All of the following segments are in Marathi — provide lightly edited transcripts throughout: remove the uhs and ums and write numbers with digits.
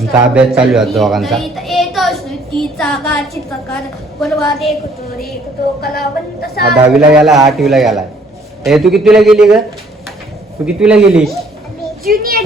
आमचा अभ्यास चालू आहे दोघांचा. हा 10वीला गेला, 8वीला गेला. ए तू कितवीला गेली ग? तू कितवीला गेलीस?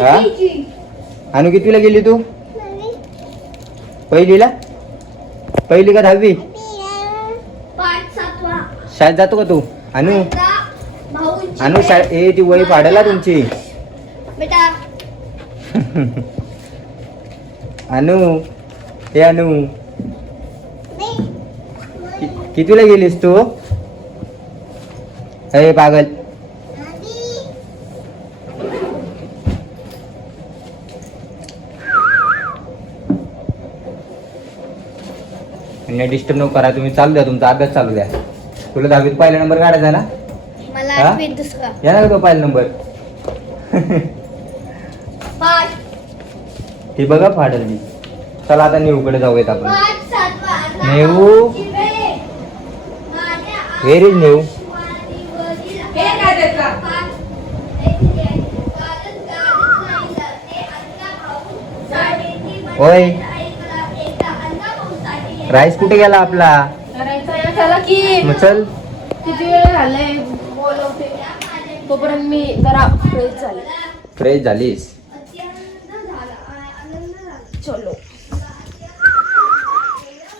हा? अनु कितवीला गेली तू? पहिलीला? पहिली का 10वी? शाळेत जातो का तू? अनु अनु ए ती वही फाडेल तुमची. अनु हे अनु कितीला गेलीस तू? अरे पागल. डिस्टर्ब नको करा तुम्ही. चालू द्या तुमचा अभ्यास चालू द्या. तुला 10वीत पहिला नंबर काढायचा ना? या ना तो पहिला नंबर. ती बघा फाडल मी. चला आता नेहूकडे जाऊयात आपण. Nehu where is Nehu? होय राईस कुठे गेला आपला? मग चल. किती वेळ झालाय बोलवते तोपर्यंत मी जरा फ्रेश झालीस? चलो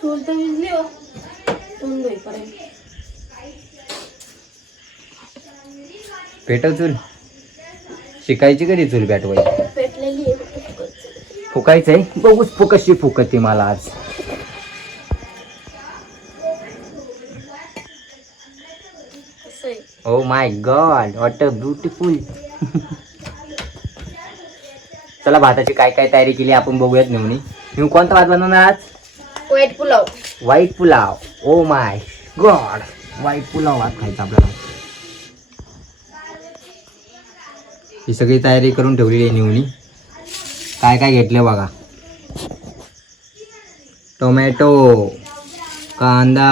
चूल तर विजली हो चूल धुईपर्यंत. पेटव चूल. शिकायची कधी चूल पेटवायची? पेटलेली आहे. फुकायचंय बघूच कशी फुकते मला आज. Oh my God what a beautiful. चला भाताची काय काय तयारी केली आपण बघूयात. नेहमी कोणता भात बनवणार आज? White pulao. White pulao. Oh my God white pulao भात खायचा आपल्याला. ही सगळी तयारी करून ठेवलेली आहे नेहमी. काय काय घेतलं बघा. टोमॅटो, कांदा,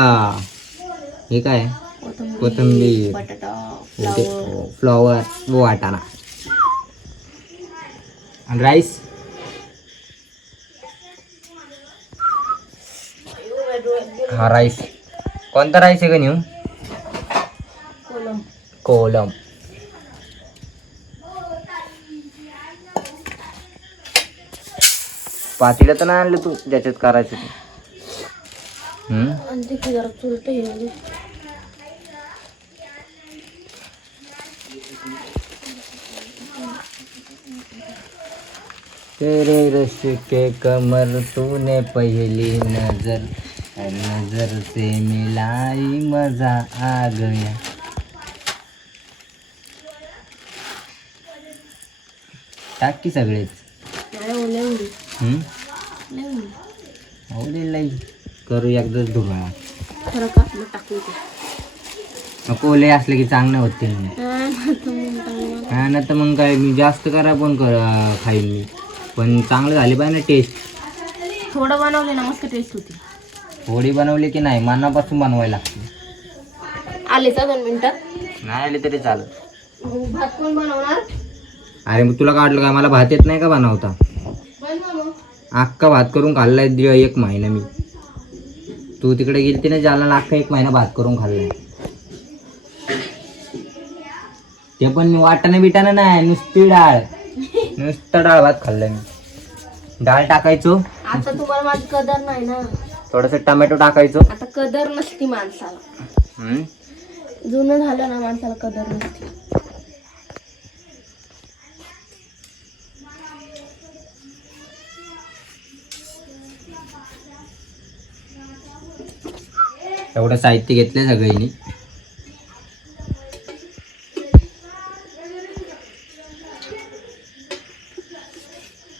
हे काय कोथिंबीर, बटाटा, फ्लॉवर, वाटाणा आणि राईस. हा राईस. कोणता राईस आहे का नेऊ? कोलम. पातीला तर नाही आणलं तू ज्याच्यात करायचं ते. तेरे रश के कमर तूने पहली नजर से मिलाई मजा आ गया. टाक की सगळेच. करू एकदाच धुवा. नको ओले असले की चांगलं होते. हा ना तर मग काय मी जास्त करा पण खाईन मी. पण चांगलं झाले पाहिजे ना टेस्ट. थोडं बनवले ना मस्त टेस्ट होती. थोडी बनवली की नाही मनापासून बनवायला लागते. आले का 2 मिनिटात? नाही आले तरी चालत. भात कोण बनवणार? अरे मग तुला काढलं काय? मला भात येत नाही का बनवता? अख्खा भात करून खाल्लाय 1 महिना मी. तू तिकडे गेलती ना जालना, अख्खा 1 महिना भात करून खाल्लाय. ते पण मी वाटाणे बिटाणे नाही, नुसती डाळ. नुसता डाळ भात खाल्लाय मी. डाळ टाकायचो. आता तुम्हाला माझी कदर नाही ना. थोडस टमॅटो टाकायचो. आता कदर नसती माणसाला. जुनं झालं ना माणसाला कदर नसती. एवढं साहित्य घेतलंय सगळ्यांनी.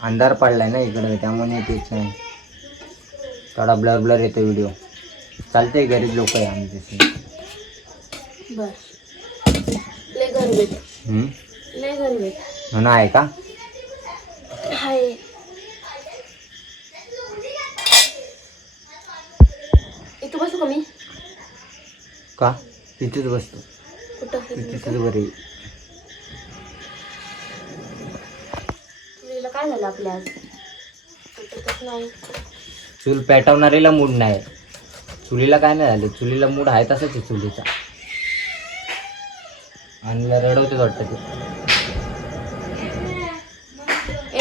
अंधार पडलाय ना इकडे त्यामुळे तेच नाही. थोडा ब्लर ब्लर येतो व्हिडिओ. चालतंय गरीब लोक आहे आम्ही तसे. बर लय गरीब म्हणून आहे का? हाय. इथं बसू का मी? का तिथेच बसतो. कुठं तिथेच बरे. तुला काय झालं आपल्या आज? नाही. चूल पेटवणारीला मूड नाही, चुलीला काय नाही झालं, चुलीला मूड आहे तसंच आहे चुलीचा. आणि रडवते वाटतं ते.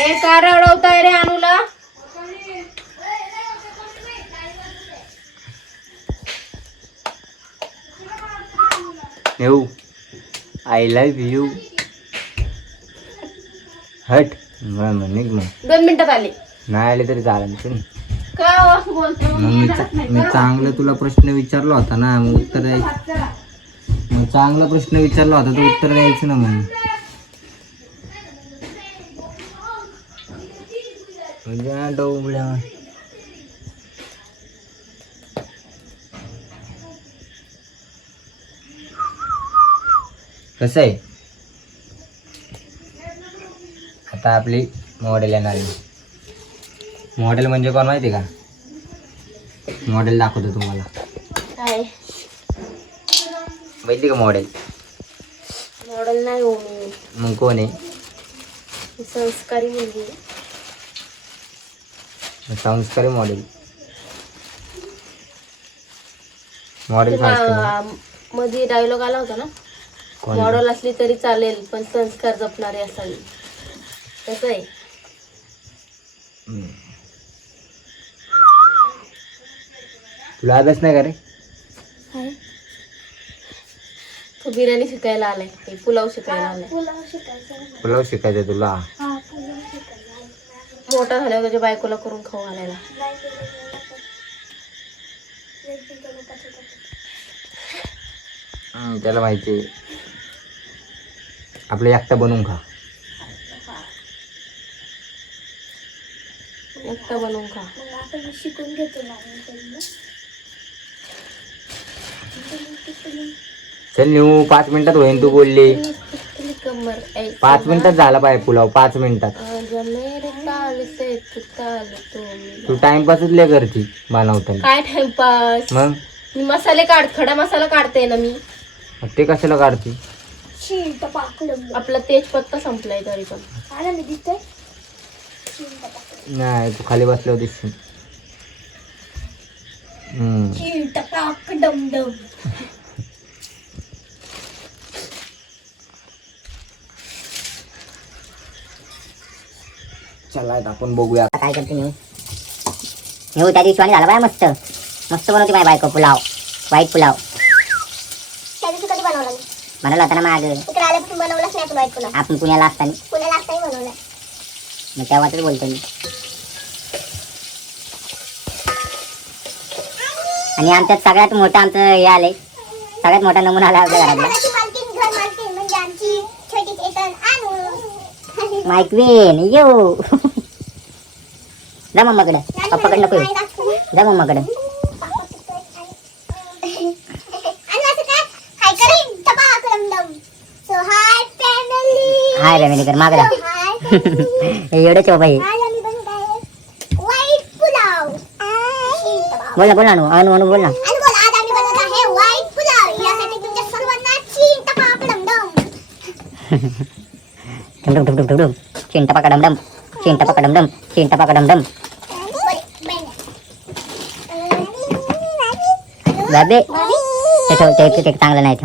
ए का रडवताय रे अनुला? येऊ आय लव्ह यू. हट निघ मग. 2 मिनिटात आले. नाही आले तरी चालेल. का असं बोलतो? मी चांगला तुला प्रश्न विचारला होता ना, मग उत्तर द्यायचं. मग चांगला प्रश्न विचारला होता तर उत्तर द्यायचं ना. मग डोबळ्या कसं आहे आता आपली मॉडेल येणार आहे. मॉडेल म्हणजे कोण माहिती का? मॉडेल दाखवतो तुम्हाला. काय माहिती का मॉडेल? मॉडेल नाही हो मी. मग कोण आहे? संस्कारी मुलगी. संस्कारी मॉडेल. मॉडेल मध्ये डायलॉग आला होता ना, मॉडेल असली तरी चालेल पण संस्कार जपणारे असावी. कसं आहे? तुला अभ्यास नाही का रे? तू बिर्याणी शिकायला आलाय, पुलाव शिकायला आलाय. पुलाव शिकायचं तुला? मोठा झाल्यावर तुझ्या बायकोला करून खाऊ घालायला. त्याला माहिती आपलं एकटा बनवून खा. एकटा बनवून खा. शिकून घेतो ना. चल नेऊ 5 मिनिटात होईन. तू बोलली 5 मिनिटात झाला पाहिजे पुलाव. 5 मिनिटात. तू टाइमपासच लय करती बनवताना. काय टाइमपास? मग मी मसाले खडा मसाला काढते ना मी. ते कशाला काढते? आपला तेजपत्ता संपलाय तरी पण. नाही तू खाली बसल्यावर दिसशील. चला आपण बघूया काय करते मी. त्या दिवशी झाला बाय मस्त मस्त बनवते माझी बायको पुलाव. व्हाईट पुलाव त्या दिवशी कधी बनवला मी? बनवला होता ना माग. इकडे आल्यापासून बनवलाच नाही तुला पुन्हा. आपण पुण्याला असताना बनवला. मग तेव्हाच बोलतो मी. आणि आमच्यात सगळ्यात मोठं आमचं हे आलंय, सगळ्यात मोठा नमुना आला आपल्या घरातला. म्हणजे आमची छोटी चेतन आणू. मायक्वीन येऊ. जा मम्माकडे. पप्पाकडे नको येऊ. जा मम्माकडे. हाय फॅमिली कर मागडा. एवढंच हो बाई. बोल ना बोल ना अनु अनु बोल ना. डम डम डम डम डम चिंटा पाका डम डम चिंटा पाका डम डम चिंटा पाका डम डम. बाबे ते चांगलं नाही.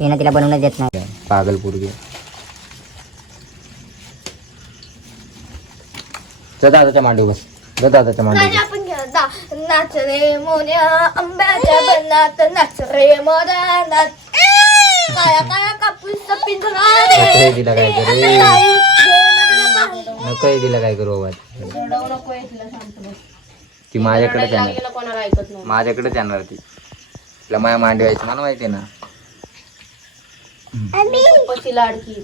हिनं तिला बनवूनच देत नाही. पागल पोरगी. दादाच्या मांडी बस. दादाच्या मांडी. आपण नाच रे मोन्या आंब्याच्या बनात नाच रे मोन्या नाच. काया काया कापूस पिंजरा रे. दिला काय करू नको. दिला काय करू आवाज. ती माझ्याकडेच येणार. कोणाला ऐकत नाही. माझ्याकडेच येणार ती. तिला माझ्या मांडी व्हायचं मला माहिती आहे ना. पती लाडकी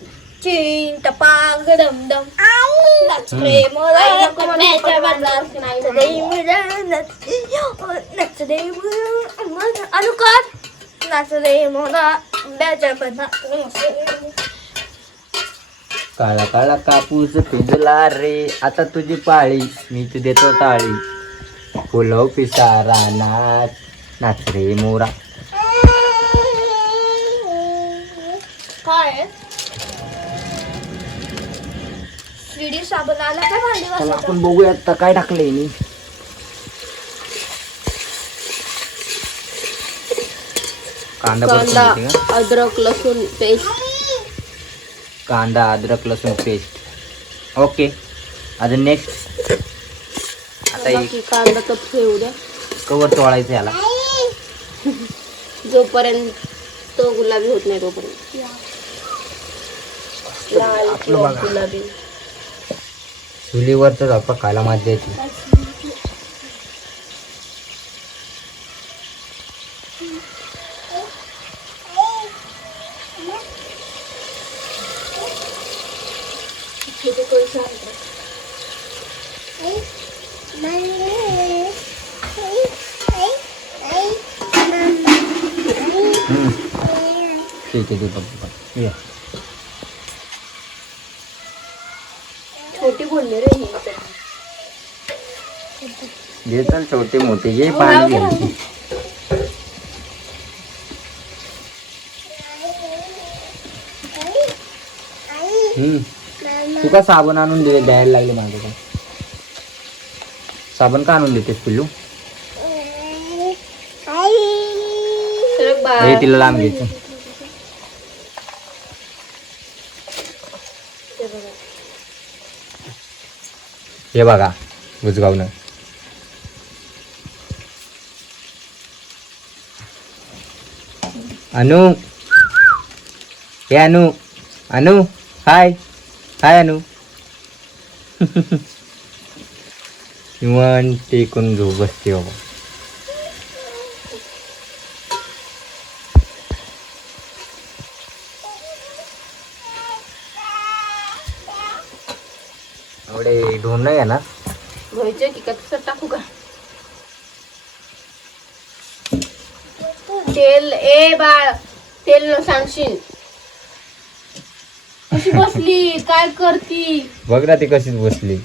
चिंट पाग डम डम नाच रे मोरा आंब्याच्या बनात नाच रे मोरा नाच रे मोरा अनुकार नाच रे मोरा आंब्याच्या बनात. काळा काळा कापूस पिंजला रे आता तुझी पाळी मीच देतो टाळी. पुलाव पिसारा नाच नाच रे मोरा. काय शिडी साबण आला काय भांडी चला घासायला? आपण बघूया आता काय टाकलंय मी. कांदा परतून कांदा घेते का? अद्रक लसूण पेस्ट. कांदा अद्रक लसूण पेस्ट. ओके अजून नेक्स्ट. आता बाकी कांदा कप ठेवू द्या कवर तोळायचं याला. जोपर्यंत तो गुलाबी होत नाही तोपर्यंत. लाल किंवा गुलाबी. चुलीवरच झोपा खायला मजा येते. ठीक आहे पप्पा ये. छोटी बोलले रे ही. घे चल छोटे मोठे घे पाणी घ्यायची. तू का साबण आणून द्यायला लागले माझ्याकडे. साबण का आणून देतेस पिल्लू. हे तिला लांब घ्यायचं. हे बघा बुजगावनं. अनु हे अनु अनु हाय हाय अनु. निवांत टेकून घेऊ बसते बाबा. एवढे ढोन नाही आहे ना. घ्यायचे की कसं टाकू का तेल. ए बाळ तेल न सांगशील. कशी बसली काय करती. बघ ना ती कशीच बसली.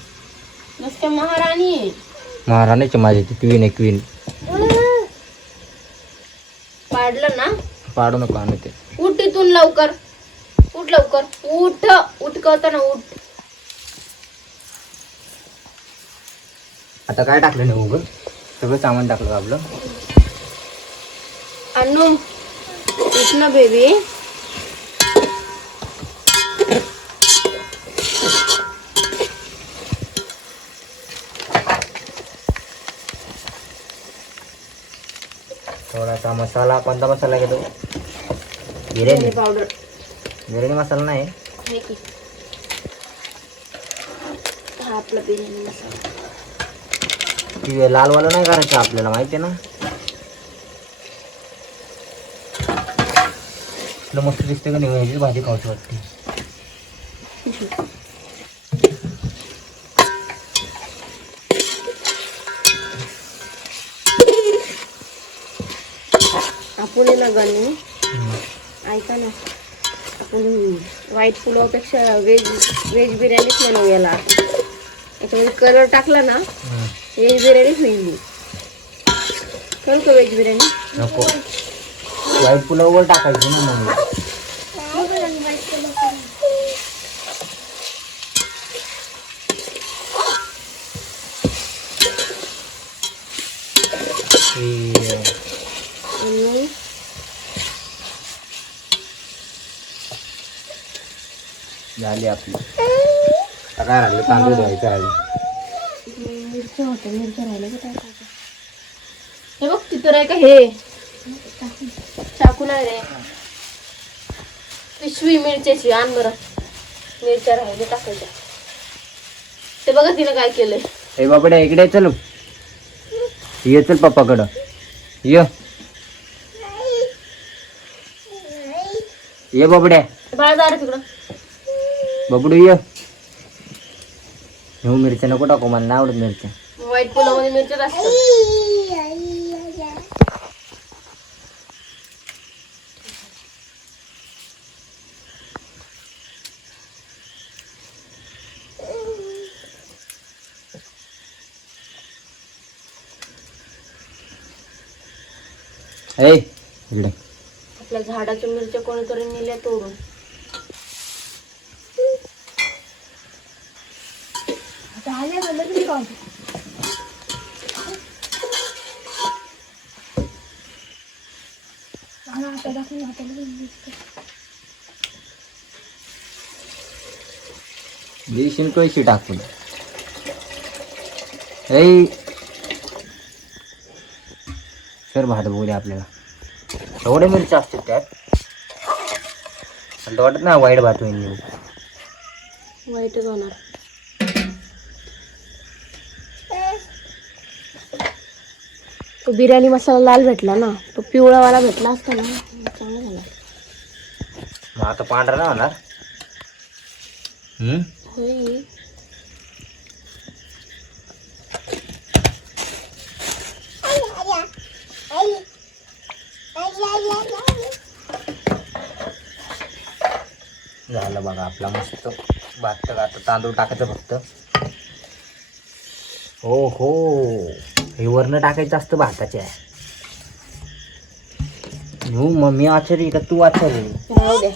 नुसतं महाराणी. महाराणीची माझी ती क्वीन आहे क्वीन. पाडलं ना. पाडू नको आणू ते. उठ इथून लवकर. उठ लवकर उठ. उठ कळत ना उठ. आता काय टाकलं नाही उगं सगळं सामान टाकलं का आपलं. अनु उठ ना बेबी. थोडासा मसाला. कोणता मसाला घेतो. बिर्याणी पावडर बिर्याणी मसाला नाही. आहे की. हा आपला बिर्याणी मसाला. ती लालवाला नाही करायचं आपल्याला माहिती आहे ना. तुला मस्त दिसते का नाही. ह्याची भाजी खाऊची वाटते. आपण ना गणी ऐका ना. आपण व्हाईट पुलावपेक्षा व्हेज बिर्याणीच म्हणू याला. याच्यामध्ये कलर टाकला ना व्हेज बिर्याणीच होईल. करू का व्हेज बिर्याणी. नको व्हाईट पुलाववर टाकायची ना मग. आणि झाली आपली. आता काय राहिलं तांदूळ धुवायचं आहे. मिरच्या होत्या. मिरच्या राहिल्या का काय. हे बघ तिथं आहे का हे चाकू नाही रे. पिशवी मिरच्याची आण बरं. मिरच्या राहिले टाकायच्या. ते बघा तिनं काय केलंय. ए बाबड्या इकडे चल. ये चल पप्पाकडं ये बाबड्या. बाळा जा रे तिकडं. बबडू ये. हो मिरच्या नको टाकू मला नाही आवडत मिरच्या. व्हाईट पुलावमध्ये मिरच्याच असतात. ए इकडे आपल्या झाडाच्या मिरच्या कोणीतरी नेल्या तोडून. देशील कळशी टाकून. ए सर भात बोले आपल्याला एवढे मिरच्या असतात त्यात. मला तर वाटत ना वाईट भात होईल. वाईटच होणार. तो बिर्याणी मसाला लाल भेटला ना, तो पिवळावाला भेटला असता ना चांगला झाला. मग आता पांढरा नाही होणार. होय. झालं बघा आपला मस्त भात. तर आता तांदूळ टाकायचं फक्त. हो हो हे वरनं टाकायचं असतं भाताच्या. हो मम्मी आचारी का तू आचारी. राहू दे.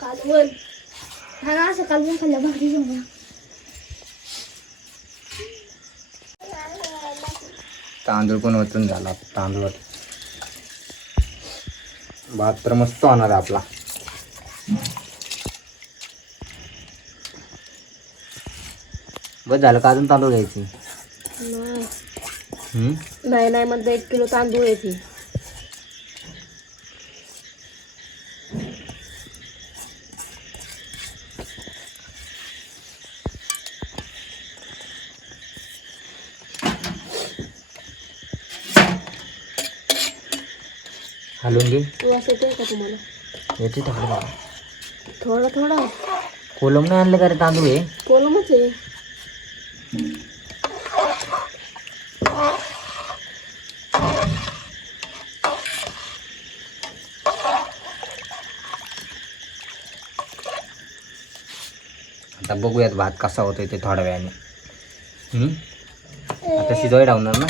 कालवण हा ना, असं कालवण खाल्लं भाकरी जमलं. तांदूळ पण वचून झाला. तांदूळ भात तर मस्त होणार आहे आपला. बस झालं का अजून तांदूळ घ्यायचे. नाही म्हणता 1 किलो तांदूळ येते. हलवून घे. वास येतोय का तुम्हाला? याची टाकलं बघा. थोडा थोडा कोलम नाही आणलं का रे तांदूळ हे. कोलमच आहे. आता बघूयात भात कसा होतोय ते थोड्या वेळाने. आता शिजवाय लावणार ना.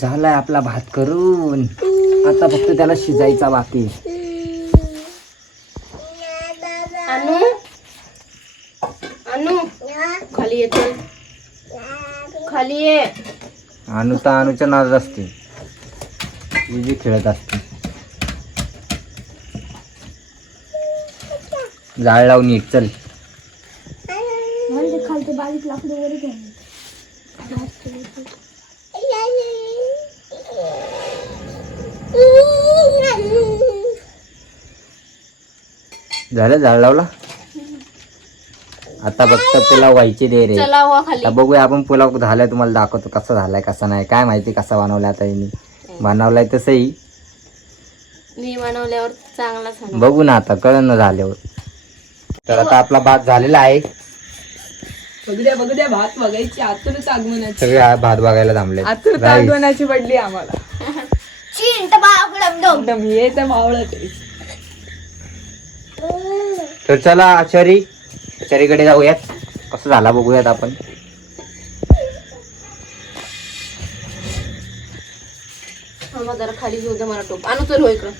झालाय आपला भात करून. आता फक्त त्याला शिजायचा बाकी. अनु अनु खाली येतो. खाली ये. अनु तर अनुच्या नादात असते. ती जी खेळत असते. जाळ लावून एक चल. खालते बारीक लाकडं वगैरे घ्यायला. झालं जाळ लावला. आता फक्त पुलाव व्हायचे दे रे. चला वा खाली. आता बघूया आपण पुलाव झालाय तुम्हाला दाखवतो कसा झालाय कसा नाही. काय माहिती कसा बनवलाय. आता यांनी बनवलाय तसंही मी बनवल्यावर चांगला झाला. बघू ना आता कळण ना झाल्यावर. तर आता आपला भात झालेला आहे. बघू द्या भात बघायची आतुरच आगमनाची. सगळे भात बघायला थांबले. आतुरच आगमनाची पडली आम्हाला. चीन टपाकडम दम. एकदम हे तर मावळत आहे. तर चला आचारीकडे जाऊयात. कसं झाला बघूयात आपण. जरा खाली घेऊ दे मला टोप. आणू चल हो इकडं.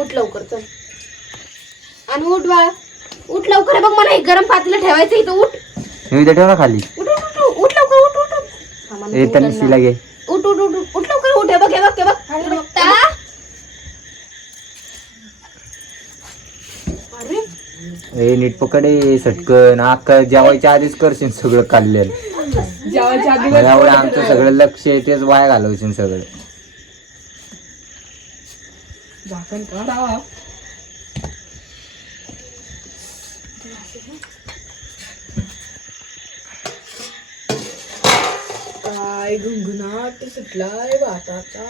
उठ लवकर चल. आणू उठ बाळा. उठ लवकर. बघ मला एक गरम पातेलं ठेवायचं इथं. उठ मी इथे ठेव ना खाली. उठ उठ उठ उठ लवकर. उठ उठ उठ. येताना शिला घे. उठ उठ उठ उठ लवकर. उठ. हे बघ हे बघ हे बघ. त्याला अरे ए नीट पकडे सटकन. अख्खा जेवायच्या आधीच करशील सगळं काढलेलं. जेवायच्या आधी एवढं आमचं सगळं लक्ष आहे तेच वाया घालवशील सगळं. झाकण काढा. काय गुंगुनाट सुटलाय भाताचा.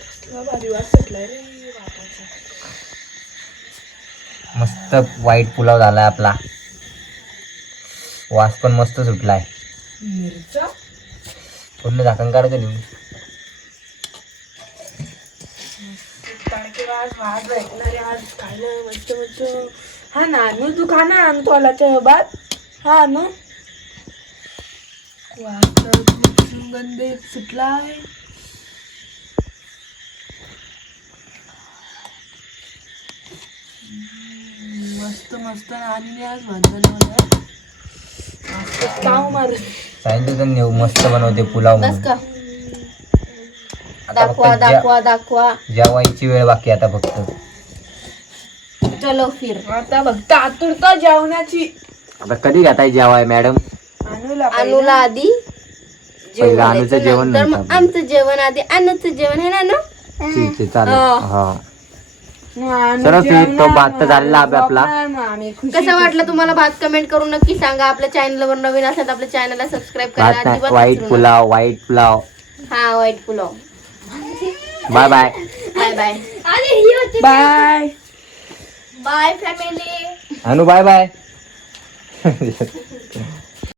कसला भारी वास सुटलाय रे भाताचा. मस्त व्हाईट पुलाव झालाय आपला. वास पण मस्त सुटलाय. मिरच्या पूर्ण झाकण काढतो लिहून. तडके आज भात भेटणार आहे आज खायला मस्त मस्त. हा नानू तू खा ना आणू तोलाच्या भात. हा ना सुगंध सुटलाय. मस्त मस्त आणि आज म्हणतात मस्त काव मारत. सांगितलं तर नेऊ मस्त बनवते पुलाव बस म्हणून. का आता दाखवा फक्त दाखवा दाखवा. जेवायची वेळ बाकी आता फक्त. चलो फिर. आता फक्त आतुरता जेवणाची. आता कधी घेताय जेवाय मॅडम? अनुला आधी पहिलं जेवण अनुचं द्यायचं, जेवण नंतर नंतर. मग आमचं जेवण आधी अनुचं जेवण आहे ना अनु? ठीक आहे चालेल. हा. हा चलो फिर तो भात तर झालेला आहे आपला. कसं वाटलं तुम्हाला भात कमेंट करून नक्की सांगा. आपल्या चॅनलवर नवीन असेल तर आपल्या चॅनलला सबस्क्राईब करायला भात नाही अजिबात व्हाईट विसरू नका. पुलाव व्हाईट पुलाव. हा व्हाईट पुलाव. Bye bye. Bye bye bye bye family. Anu bye bye.